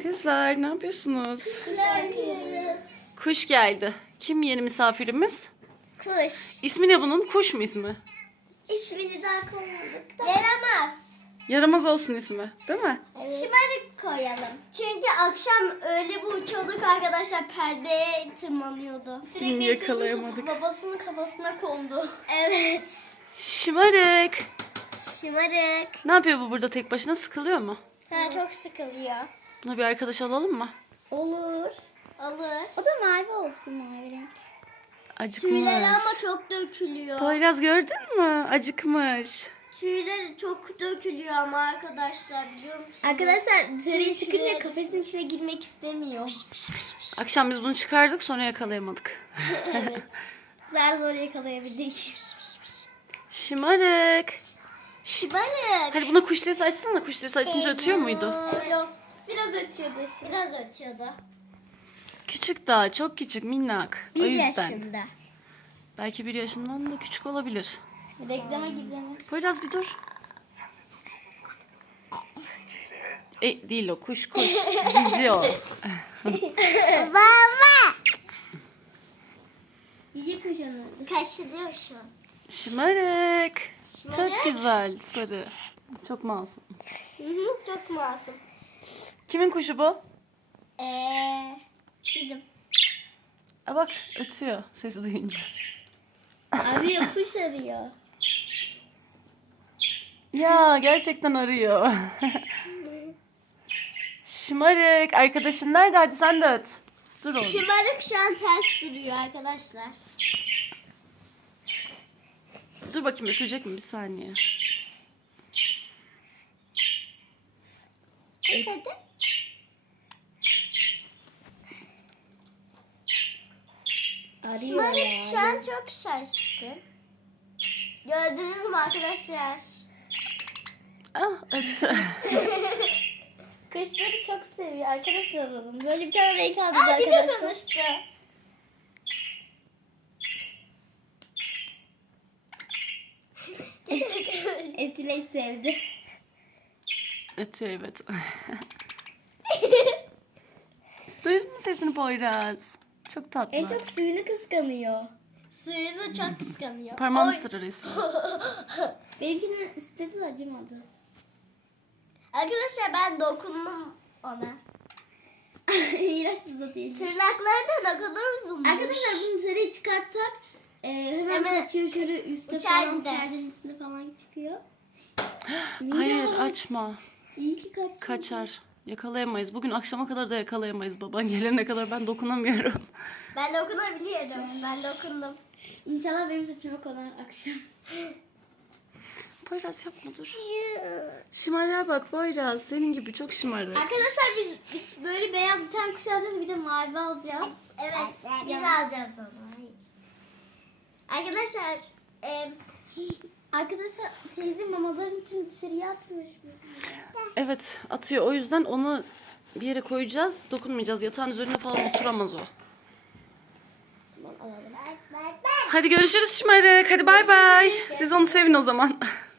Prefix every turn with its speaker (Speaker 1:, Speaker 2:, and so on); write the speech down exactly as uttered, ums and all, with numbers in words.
Speaker 1: Kızlar ne yapıyorsunuz?
Speaker 2: Bakıyoruz.
Speaker 1: Kuş geldi. Kim yeni misafirimiz?
Speaker 2: Kuş.
Speaker 1: İsmi ne bunun? Kuş mu ismi?
Speaker 2: İsmini daha koymadık da. Yaramaz.
Speaker 1: Yaramaz olsun ismi, değil mi?
Speaker 2: Evet. Şımarık koyalım. Çünkü akşam öyle bir uçuyorduk arkadaşlar, perdeye tırmanıyordu.
Speaker 1: Sürekli yakalayamadık.
Speaker 2: Babasının kafasına kondu. Evet.
Speaker 1: Şımarık.
Speaker 2: Şımarık.
Speaker 1: Ne yapıyor bu burada tek başına? Sıkılıyor mu?
Speaker 2: Ha, çok sıkılıyor.
Speaker 1: Buna bir arkadaş alalım mı?
Speaker 2: Olur. Olur. O da mavi olsun, mavi renk.
Speaker 1: Acıkmış.
Speaker 2: Tüyleri ama çok dökülüyor.
Speaker 1: Poyraz gördün mü? Acıkmış.
Speaker 2: Tüyleri çok dökülüyor ama arkadaşlar, biliyor musunuz? Arkadaşlar dışarıya çıkınca kafesin içine girmek istemiyor.
Speaker 1: Akşam biz bunu çıkardık, sonra yakalayamadık.
Speaker 2: Evet. Zar zor yakalayabildik.
Speaker 1: Şımarık.
Speaker 2: Şımarık.
Speaker 1: Hadi buna kuş sesi açsana. Kuş sesi açınca ötüyor muydu?
Speaker 2: Yok. Biraz ötüyordu. Biraz ötüyordu.
Speaker 1: Küçük daha, çok küçük, minnak.
Speaker 2: Bir
Speaker 1: o yüzden.
Speaker 2: yaşında.
Speaker 1: Belki bir yaşından da küçük olabilir.
Speaker 2: Reklama gidelim.
Speaker 1: Poyraz bir dur. E, değil o, kuş kuş. Cici o.
Speaker 2: Baba. Cici kuş onu. Kaşılıyor şu an.
Speaker 1: Şımarık.
Speaker 2: Şımarık.
Speaker 1: Çok güzel, sarı. Çok masum.
Speaker 2: Hı hı, çok masum.
Speaker 1: Kimin kuşu bu?
Speaker 2: Eee bizim.
Speaker 1: Aa, bak ötüyor sesi duyunca.
Speaker 2: Arıyor, kuş arıyor.
Speaker 1: Ya gerçekten arıyor. Şımarık. Arkadaşın nerede? Hadi sen de öt. Dur oğlum.
Speaker 2: Şımarık şu an ters duruyor arkadaşlar.
Speaker 1: Dur bakayım ötecek mi? Bir saniye.
Speaker 2: Evet, hadi. Şımarık şu an çok şaşkın. Gördünüz mü arkadaşlar?
Speaker 1: Ah öttü.
Speaker 2: Kuşları çok seviyor arkadaşlar alalım. Böyle bir tane renk aldık arkadaşlar. Konuştu. Esile'yi sevdi.
Speaker 1: Ötüyor evet. Duydun mu sesini Poyraz? Çok tatlı.
Speaker 2: En çok suyunu kıskanıyor. Suyunu çok kıskanıyor.
Speaker 1: Parmağını
Speaker 2: Oy.
Speaker 1: ısırır resmen.
Speaker 2: Benimkini ısırdı da acımadı. Arkadaşlar ben dokundum ona. Biraz uzatayım. Tırnaklarından ne kadar uzunmuş. Arkadaşlar bunu dışarıya çıkartsak e, hemen,
Speaker 1: Hemen
Speaker 2: kaçıyor, şöyle üstte
Speaker 1: uçar
Speaker 2: falan,
Speaker 1: gider.
Speaker 2: perdenin üstünde falan çıkıyor.
Speaker 1: Hayır
Speaker 2: Miraç,
Speaker 1: açma.
Speaker 2: İyi ki kaçıyor.
Speaker 1: Kaçar. Yakalayamayız. Bugün akşama kadar da yakalayamayız. Baban gelene kadar ben dokunamıyorum.
Speaker 2: Ben dokunabiliyorum. Ben dokundum. İnşallah benim saçıma konar akşam.
Speaker 1: Poyraz yapma dur. Şımarığa bak Poyraz. Senin gibi çok şımarık.
Speaker 2: Arkadaşlar biz, biz böyle beyaz bir tane kuş alacağız, bir de mavi alacağız. Evet, biz alacağız onu. Arkadaşlar, e, arkadaşlar teyze mamaların için dışarıya atmış mı?
Speaker 1: Evet atıyor. O yüzden onu bir yere koyacağız. Dokunmayacağız. Yatağın üzerine falan oturamaz o.
Speaker 2: Tamam, alalım.
Speaker 1: Hadi görüşürüz şımarık. Hadi bay bay. Siz onu sevin o zaman.